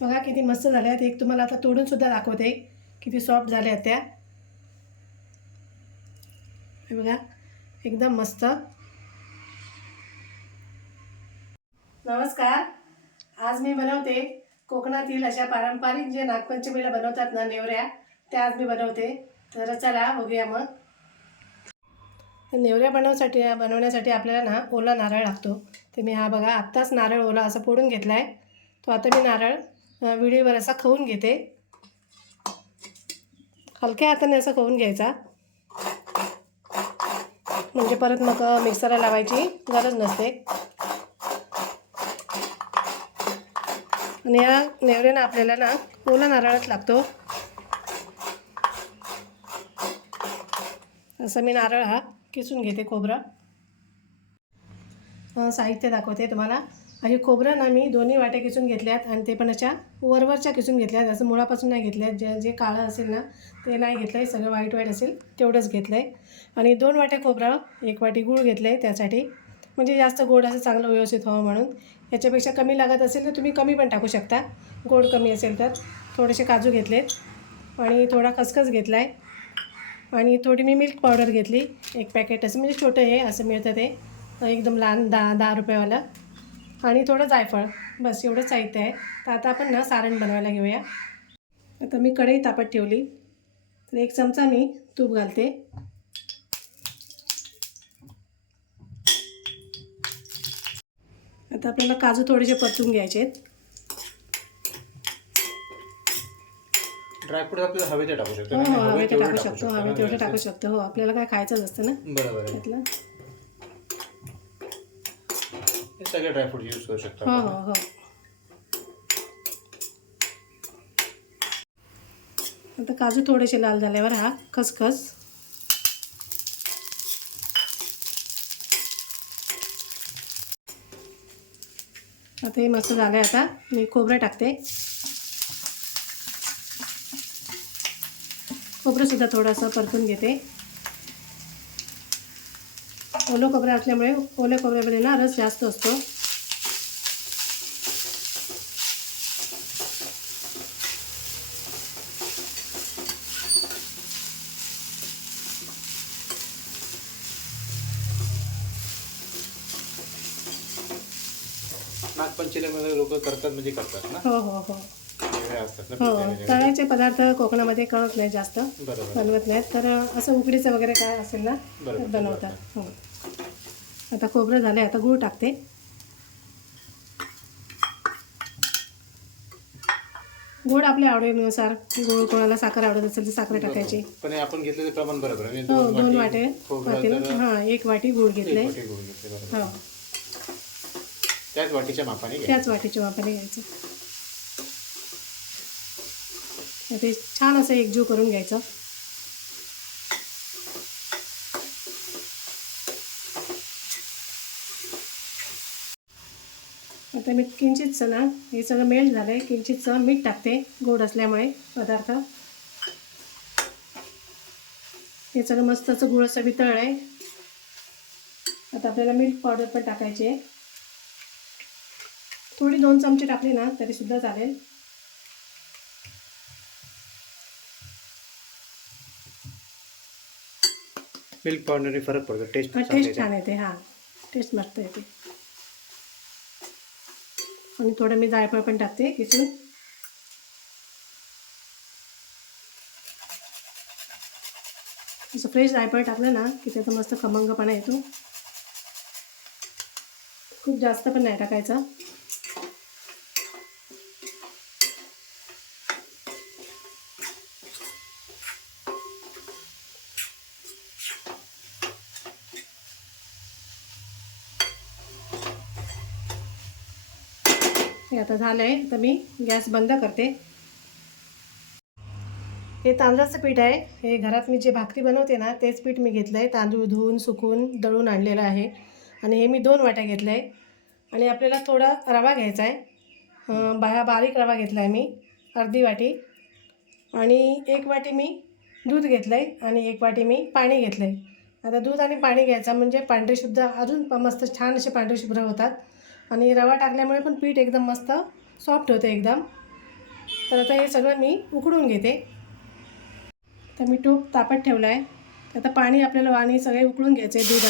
बघा किती मस्त झाल्या आहेत. एक तुम्हाला आता तोडून सुद्धा दाखवते किती सॉफ्ट झाल्या आहेत त्या. हे बघा एकदम मस्त. नमस्कार. आज मी बनवते कोकणातील अशा पारंपरिक जे नागपंचमीला बनवतात ना नेवऱ्या, त्या आज मी बनवते. तर चला बघूया. मग नेवऱ्या बनवण्यासाठी आपल्याला ना ओला नारळ लागतो. ते मी हा बघा आत्ताच नारळ ओला असं फोडून घेतला आहे. तो आता मी नारळ विडीवर असा खवून घेते. हलक्या हाताने असं खवून घ्यायचा, म्हणजे परत मग मिक्सरला लावायची गरज नसते. आणि या नेवऱ्यानं आपल्याला ना ओला नारळच लागतो. असं मी नारळ हा किसून घेते. खोबरं साहित्य दाखवते तुम्हाला. हे खोबरं ना मी दोन्ही वाट्या किसून घेतल्यात आणि ते पण अशा वरवरच्या किसून घेतल्यात. असं मुळापासून नाही घेतल्यात. जे काळं असेल ना ते नाही घेतलं आहे. सगळं वाईट असेल तेवढंच घेतलं आहे. आणि 2 वाट्या खोबरं, 1 वाटी गूळ घेतलं आहे त्यासाठी, म्हणजे जास्त गोड असं चांगलं व्यवस्थित व्हावं म्हणून. याच्यापेक्षा कमी लागत असेल तर तुम्ही कमी पण टाकू शकता, गोड कमी असेल तर. थोडेसे काजू घेतलेत आणि थोडा खसखस घेतला आहे आणि थोडी मी मिल्क पावडर घेतली, 1 पॅकेट असं, म्हणजे छोटं हे असं मिळतं ते एकदम लहान 10 रुपयेवालं. आणि थोडं जायफळ. बस एवढं साहित्य आहे. तर आता आपण ना सारण बनवायला घेऊया. आता मी कढई तापत ठेवली, तर 1 चमचा मी तूप घालते. आता आपल्याला काजू थोडेसे परतून घ्यायचे आहेत. ड्रायफ्रूट आपल्याला हवे ते टाकू शकतो. हो हो, हवे ते टाकू शकतो. हवे तेवढे टाकू शकतो. हो, आपल्याला काय खायचंच असतं ना. बरोबर आहे. त्यातलं हे सगळे ड्रायफ्रूट यूज करू शकतो. हो हो हो. आता काजू थोडेसे लाल झाल्यावर हा खसखस, आता हे मस्त झालं आहे. आता मी खोबरं टाकते. खोबरंसुद्धा थोडंसं परतून घेते. ओलं खोबरं असल्यामुळे ओल्या खोबऱ्यामध्ये ना रस जास्त असतो. नागपंचमीमध्ये लोक करतात म्हणजे करतात ना. हो हो हो असतात ना. हो. तळ्याचे पदार्थ कोकणामध्ये करत नाही जास्त, बनवत नाहीत. तर असं उकडीचं वगैरे काय असेल ना तर बनवतात. हो. आता खोबरं झालं, आता गूळ टाकते. गोड आपल्या आवडीनुसार. गूळ कोणाला साखर आवडत असेल तर साखर टाकायची. पण आपण घेतलेलं प्रमाण बरोबर आहे. हो, 2 वाटे हां 1 वाटी गूळ घेतले. हो, त्याच वाटीच्या मापाने घ्यायचं. ते छान असं एकजीव करून घ्यायचं. आता मी किंचितचं ना हे सगळं मेल्ट झालं आहे, किंचितचं मीठ टाकते गोड असल्यामुळे पदार्थ. हे सगळं मस्त असं गुळ असं वितळलं आहे. आता आपल्याला मिल्क पावडर पण टाकायची आहे. थोडी 2 चमचे टाकली ना तरीसुद्धा चालेल. मिल्क पावडरने फरक पडतो. टेस्ट छान येते. हां, टेस्ट मस्त येते. आणि थोडं मी जायफळ पण टाकते किसून. असं फ्रेश जायफळ टाकलं ना की त्याचा मस्त खमंगपणा येतो. खूप जास्त पण नाही टाकायचं. हे आता झालं आहे, तर मी गॅस बंद करते. हे तांदळाचं पीठ आहे. हे घरात मी जे भाकरी बनवते ना तेच पीठ मी घेतलं आहे. तांदूळ धुवून सुकून दळून आणलेलं आहे. आणि हे मी 2 वाट्या घेतलं आहे. आणि आपल्याला थोडा रवा घ्यायचा आहे. बारीक रवा घेतला आहे मी, अर्धी वाटी. आणि 1 वाटी मी दूध घेतलं आहे आणि 1 वाटी मी पाणी घेतलं आहे. आता दूध आणि पाणी घ्यायचं म्हणजे पांढरे शुभ्र अजून मस्त छान असे पांढरे शुभ्र होतात. आणि रवा टाकल्यामुळे पण पीठ एकदम मस्त सॉफ्ट होतं एकदम. तर आता हे सगळं मी उकडून घेते. तर मी टोप तापत ठेवला आहे. आता पाणी आपल्याला आणि सगळे उकळून घ्यायचं आहे, दूध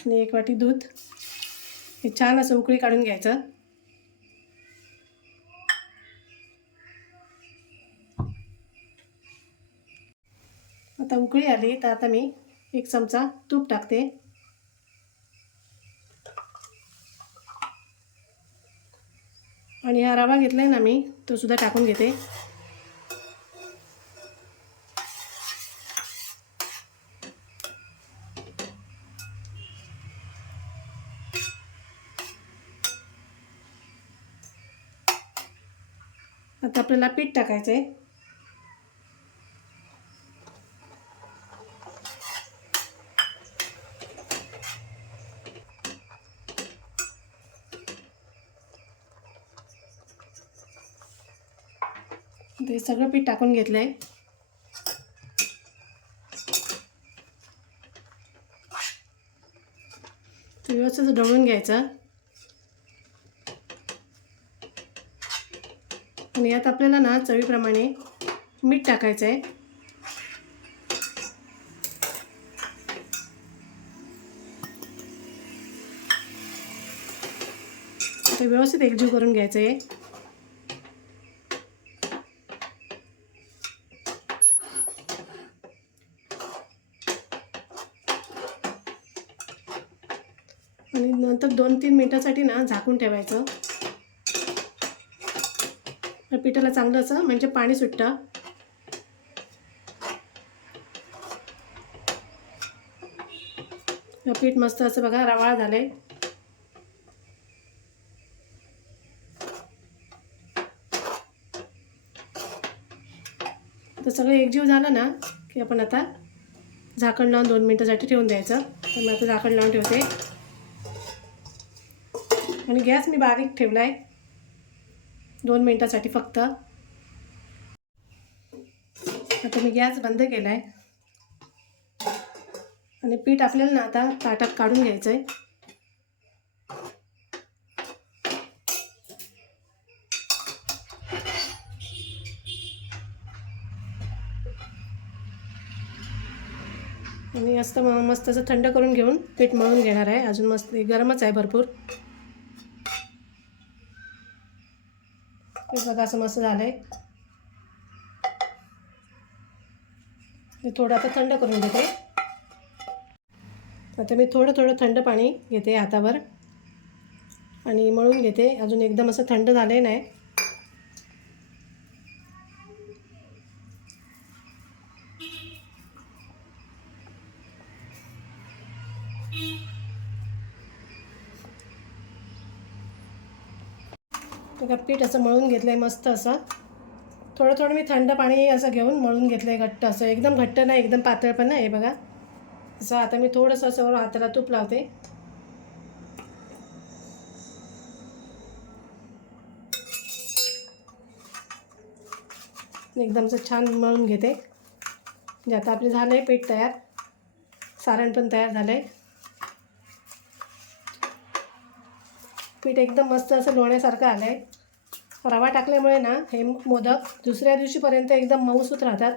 आणि 1 वाटी दूध हे छान असं उकळी काढून घ्यायचं. आता उकळी आली तर आता मी 1 चमचा तूप टाकते. आणि हा रवा घेतला आहे ना मी, तो सुद्धा टाकून घेते. आता आपल्याला पीठ टाकायचं आहे. ते सगळं पीठ टाकून घेतलं आहे. व्यवस्थित ढवळून घ्यायचं. आणि यात आपल्याला ना चवीप्रमाणे मीठ टाकायचं आहे. ते व्यवस्थित एकजीव करून घ्यायचं आहे. आणि नंतर 2-3 मिनिटासाठी ना झाकून ठेवायचं. पिठाला चांगलं असं म्हणजे पाणी सुटतं. पीठ मस्त असं बघा रवाळ झालंय. तर सगळं एकजीव झालं ना की आपण आता झाकण लावून 2 मिनिटासाठी ठेवून द्यायचं. तर मी आता झाकण लावून ठेवते. आणि गॅस मी बारीक ठेवला आहे 2 मिनिटासाठी फक्त. आता मी गॅस बंद केला आहे. आणि पीठ आपल्याला ना आता ताटात काढून घ्यायचं आहे. आणि मस्त असं थंड करून घेऊन पीठ मळून घेणार आहे. अजून मस्त गरमच आहे भरपूर. पीठ बघा असं मस्त झालं आहे. थोडं आता थंड करून घेते. आता मी थोडं थंड पाणी घेते हातावर आणि मळून घेते. अजून एकदम असं थंड झालं नाही. बघा पीठ असं मळून घेतलं आहे मस्त असं. थोडं मी थंड पाणी असं घेऊन मळून घेतलं आहे घट्ट असं. एकदम घट्ट नाही, एकदम पातळ पण नाही. हे बघा असं. आता मी थोडंसं असं हाताला तूप लावते. एकदम असं छान मळून घेते. म्हणजे आता आपले झालं आहे पीठ तयार. सारण पण तयार झालं आहे. पीठ एकदम मस्त असं लोण्यासारखं आलं आहे. रवा टाकल्यामुळे ना हे मोदक दुसऱ्या दिवशीपर्यंत एकदम मऊसूत राहतात.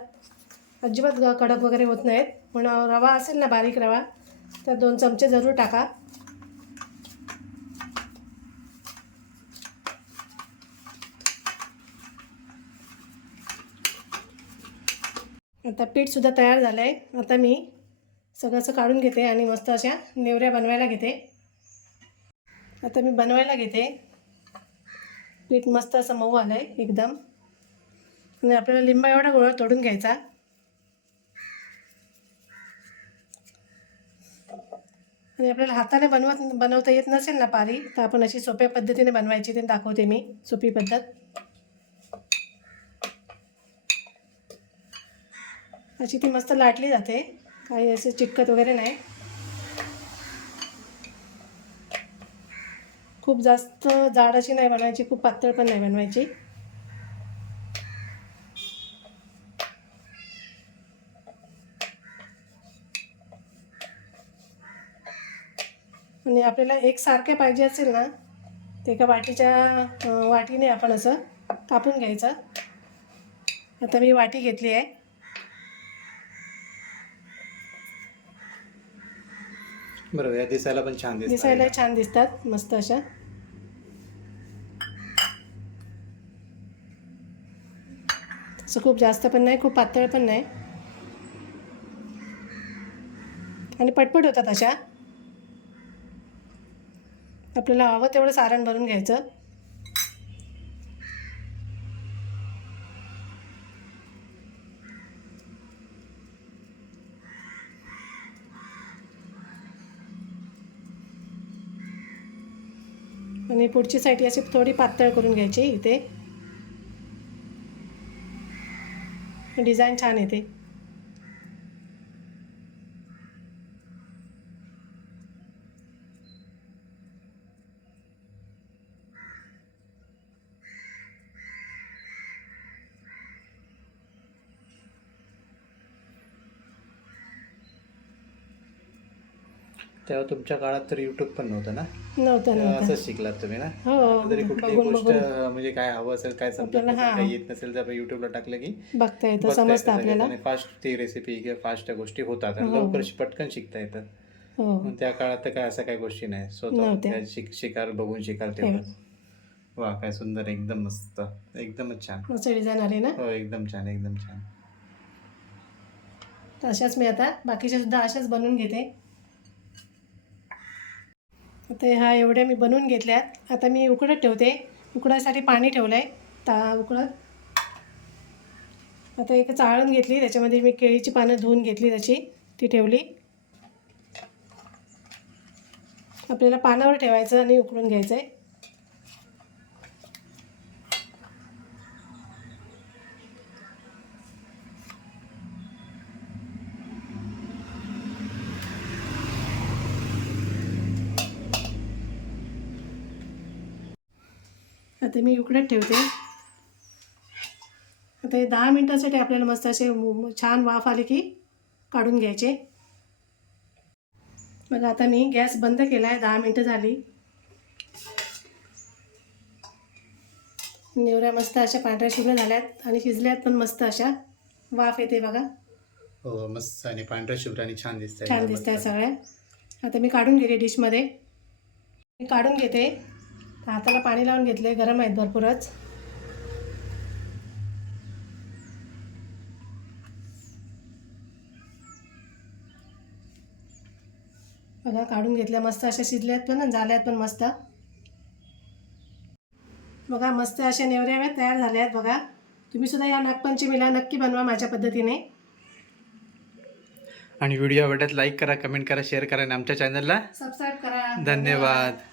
अजिबात कडक वगैरे होत नाहीत. पण रवा असेल ना बारीक रवा तर 2 चमचे जरूर टाका. आता पीठसुद्धा तयार झालं आहे. आता मी सगळं असं काढून घेते आणि मस्त अशा नेवऱ्या बनवायला घेते. आता मी बनवायला घेते. पीठ मस्त असं मऊ आलं आहे एकदम. आणि आपल्याला लिंबा एवढा गोळा तोडून घ्यायचा. आणि आपल्याला हाताने बनवता येत नसेल ना पारी, तर आपण अशी सोप्या पद्धतीने बनवायची. ते दाखवते मी सोपी पद्धत. अशी ती मस्त लाटली जाते. काही असे चिकट वगैरे नाही. खूप जास्त जाड अशी नाही बनवायची, खूप पातळ पण नाही बनवायची. आणि आपल्याला एकसारखे पाहिजे असेल ना ते एका वाटीच्या वाटीने आपण असं कापून घ्यायचं. आता मी वाटी घेतली आहे. बरोबर, या दिसायला पण छान दिसतात. दिसायला छान दिसतात मस्त अशा. असं खूप जास्त पण नाही, खूप पातळ पण नाही, आणि पटपट होतात अशा. आपल्याला हवं तेवढं सारण भरून घ्यायचं. आणि पुढची साईड अशी थोडी पातळ करून घ्यायची. इथे डिझाईन छान येते. तेव्हा तुमच्या काळात तर युट्यूब पण नव्हतं ना, नव्हतं तेव्हा नव्हतं असंच शिकलात तुम्ही ना. हो, तरी कुठलीही बघून गोष्ट बघून म्हणजे काय हवं असेल, काय समजत आपल्याला, नसेल, हां. काही येत नसेल, तर आपण युट्यूबला टाकलं की बघता येतं, बघता समजतं येतं आपल्याला. आणि फास्ट ती रेसिपी किंवा फास्ट त्या गोष्टी होतात आणि हो. लवकर पटकन शिकता येतात. हो, मग त्या काळात तर काय असं काही गोष्टी नाही, स्वतः नव्हत्या. त्या शिकार बघून शिकार तेवढंच. वा, काय सुंदर, एकदम मस्त, एकदमच छान. मस्त डिझाईन आली ना. हो, एकदम छान, एकदम छान. तर अशाच मी आता बाकीच्या सुद्धा अशाच बनवून घेते. आता ह्या एवढ्या मी बनवून घेतल्यात. आता मी उकडत ठेवते. उकडायसाठी पाणी ठेवलं आहे उकडत. आता एक चाळण घेतली, त्याच्यामध्ये मी केळीची पानं धुवून घेतली, त्याची ती ठेवली. आपल्याला पानावर ठेवायचं आणि उकडून घ्यायचं आहे. आता मी उकडत ठेवते. आता हे 10 मिनटासाठी आपल्याला मस्त असे छान वाफ आली की काढून घ्यायचे. मग आता मी गॅस बंद केला आहे. 10 मिनटं झाली. नेवऱ्या मस्त अशा पांढऱ्या शुभ्र झाल्यात आणि शिजल्यात पण मस्त अशा. वाफ येते बघा. हो, मस्त आणि पांढऱ्या शुभ्र आणि छान दिसत छान दिसत आहे सगळ्या. आता मी काढून घेते डिशमध्ये. मी काढून घेते. हाताला पाणी लावून घेतले, गरम आहेत भरपूरच. बघा, काढून घेतल्या, मस्त अशा शिजल्यात पण आणि झाल्यात पण मस्त. बघा, मस्त अशा नेवऱ्या तयार झाल्या आहेत बघा. तुम्ही सुद्धा या नागपंचमीला नक्की बनवा माझ्या पद्धतीने. आणि व्हिडिओ आवडल्यास लाईक करा, कमेंट करा, शेअर करा आणि आमच्या चॅनलला सबस्क्राईब करा. धन्यवाद.